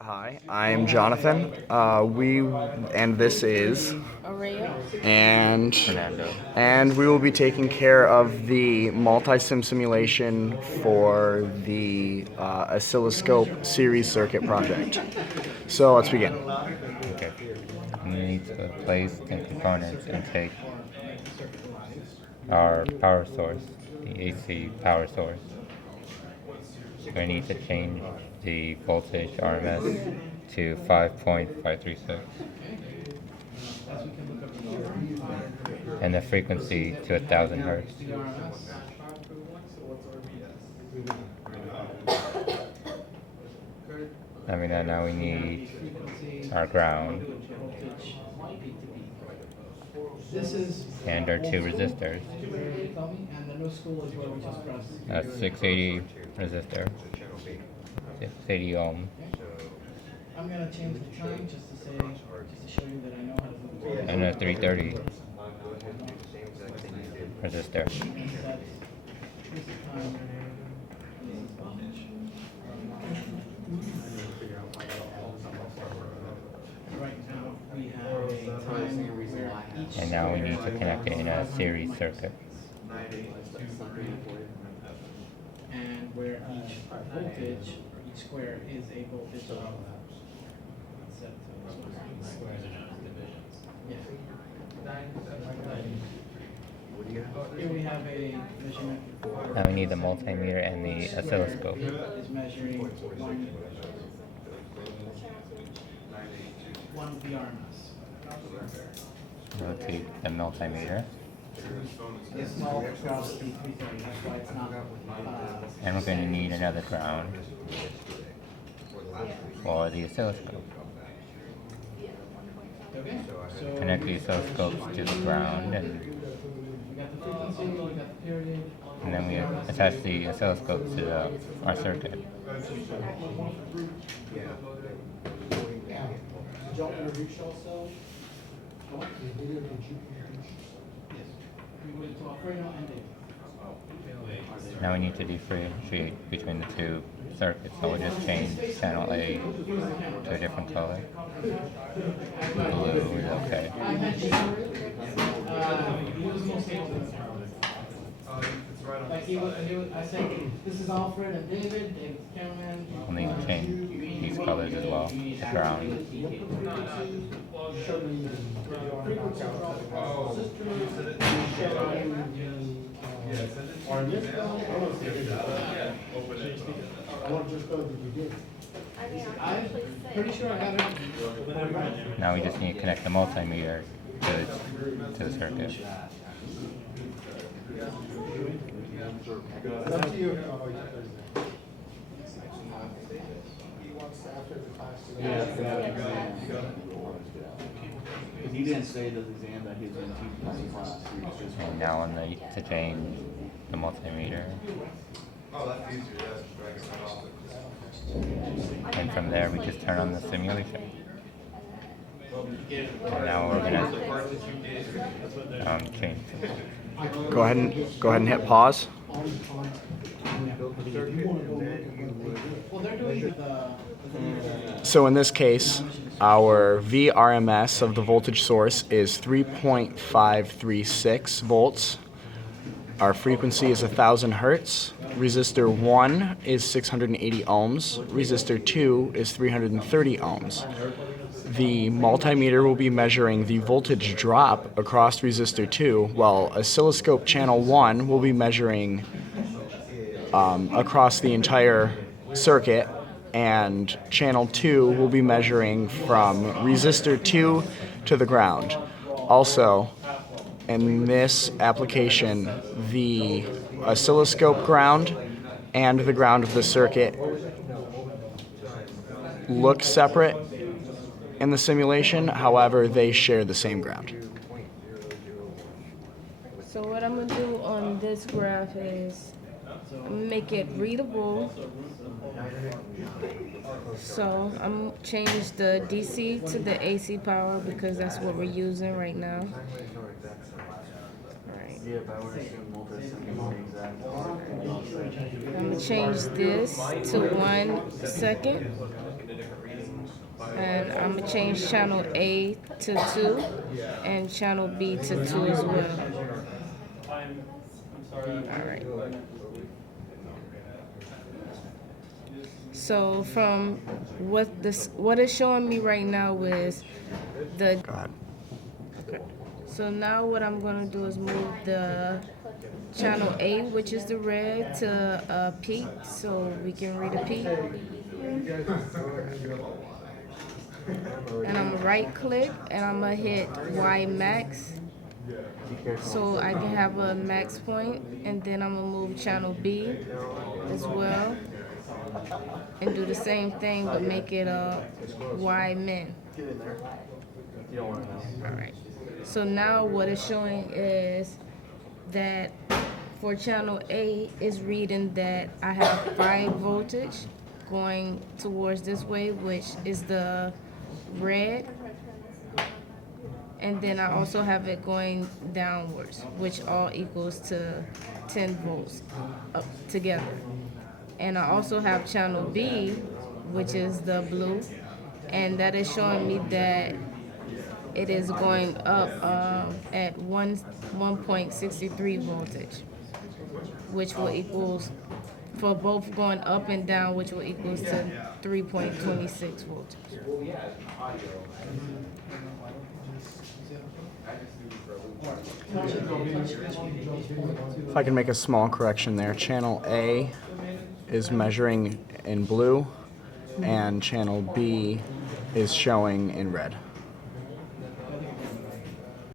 Hi, I'm Jonathan. And this is Araya. and Fernando. and we will be taking care of the MultiSim simulation for the Oscilloscope series circuit project. So let's begin. Okay. We need to place the components and take our power source, the AC power source. We need to change the voltage RMS to 5.536 and the frequency to 1000 hertz. Having that, now we need our ground and our two resistors. A 680 resistor, 680 ohm, I'm gonna change the time just to show you that I know how to do it. and a 330 resistor. This is time. Right now we have a time where each And now we need to connect it in a series circuit. and where each voltage or each square is a voltage of set squares are known as divisions. Here we have a measurement for Now we need the multimeter and the oscilloscope. is measuring one VRMS. Rotate the multimeter. It's small across the 330, that's why it's not. And we're going to need another ground for the oscilloscope. Okay, so Connect the oscilloscopes to the ground, we got the frequency, we got the period. and then we attach the oscilloscope to our circuit. Y'all introduce yourselves? Yes. We went to Alfredo and David. Now we need to differentiate between the two circuits, so we'll just change channel A to a different color. Blue is okay. I said, this is Alfred and David, David's cameraman. We'll need to change these colors as well, the ground. I'm pretty sure I have it. Now we just need to connect the multimeter to the circuit. He didn't say the exam that he was going to teach in class. He was just And now on to change the multimeter. And from there we just turn on the simulation. And now we're gonna change. Go ahead and hit pause. Well, they're doing the So in this case, our VRMS of the voltage source is 3.536 volts. Our frequency is 1000 hertz. Resistor 1 is 680 ohms. Resistor 2 is 330 ohms. The multimeter will be measuring the voltage drop across resistor 2, while oscilloscope channel 1 will be measuring across the entire circuit, and channel 2 will be measuring from resistor 2 to the ground. Also, in this application, the oscilloscope ground and the ground of the circuit look separate in the simulation, however, they share the same ground. So what I'm gonna do on this graph is make it readable. So I'm change the DC to the AC power because that's what we're using right now. Alright. yeah, if I were to assume MultiSim is the exact I'm gonna change this to 1 second. And I'm gonna change channel A to 2 and channel B to 2 as well. Alright. So from what it's showing me right now is the Go ahead. so now what I'm gonna do is move the channel A, which is the red, to P, so we can read a P. And I'm gonna right click and I'm gonna hit Y max, so I can have a max point, and then I'm gonna move channel B as well, and do the same thing but make it a Y min. Get in there. You don't want to know. Alright. So now what it's showing is that for channel A is reading that I have 5 voltage going towards this way, which is the red. And then I also have it going downwards, which all equals to 10 volts up together. And I also have channel B, which is the blue, and that is showing me that it is going up at 1.63 voltage, which will equals, for both going up and down, which will equals to 3.26 voltage. If I can make a small correction there, channel A is measuring in blue, and channel B is showing in red.